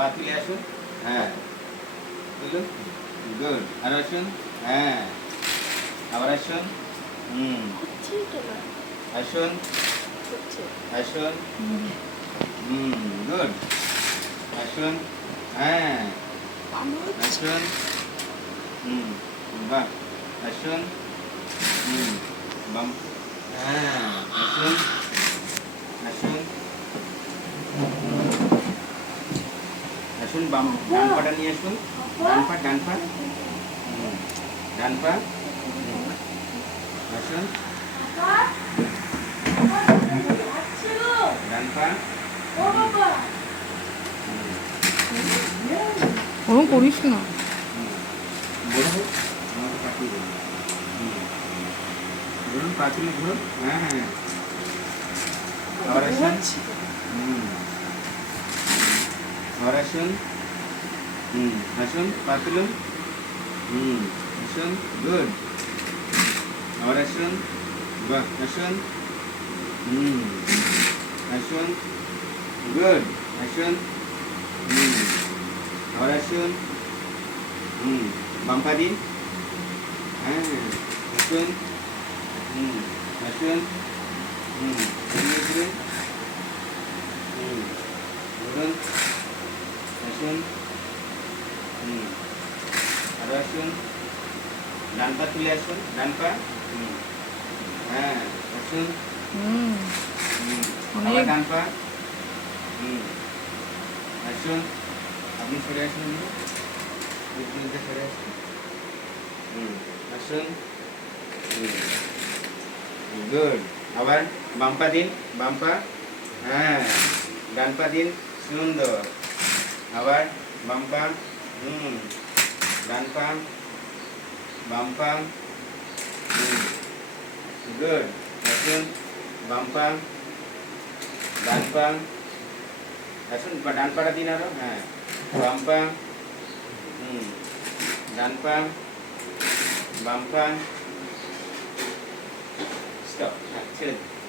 পা তুলে আসুন, হ্যাঁ তুলুন, গুড। আর আসুন, হ্যাঁ আবার আসুন, আসুন আসুন, গুড। আসুন, হ্যাঁ আসুন, বাহ। আসুন, বাম, হ্যাঁ আসুন, আসুন, আসুন, বাম ডান পাটা নিয়ে আসুন, ডান পা ডান পা, ডান পা, আসুন, ডান পা, ওরকম করিস না। বড় হোক, আমাকে পাঠিয়ে দেবেন। ধরুন পা তুলে ধরুন, হ্যাঁ হ্যাঁ, আবার আসুন, আবার আসুন, আসুন, পা তুলুন, আসুন, গুড। আবার আসুন, বাহ, আসুন, আসুন, গুড। আসুন, আবার আসুন, বাম পা দিন, হ্যাঁ আসুন, আসুন, ঘুরিয়ে ঘুরুন, ঘুরুন, আসুন, আরো আসুন, ডান পা তুলে আসুন, ডান পা, হ্যাঁ আসুন, আবার অনেক ডান পা, আসুন, আপনি সরে আসুন, সরে আসুন, আসুন, গুড। আবার বাম পা দিন, বাম পা, হ্যাঁ ডান পা দিন, সুন্দর। আবার বাম পা, ডান পা, বাম পা, গুড। আসুন, বাম পা, ডান পা, আসুন ডান পাটা দিন আরো, হ্যাঁ বাম পা, ডান পা, বাম পা, স্টপ, ছেড়ে দিন।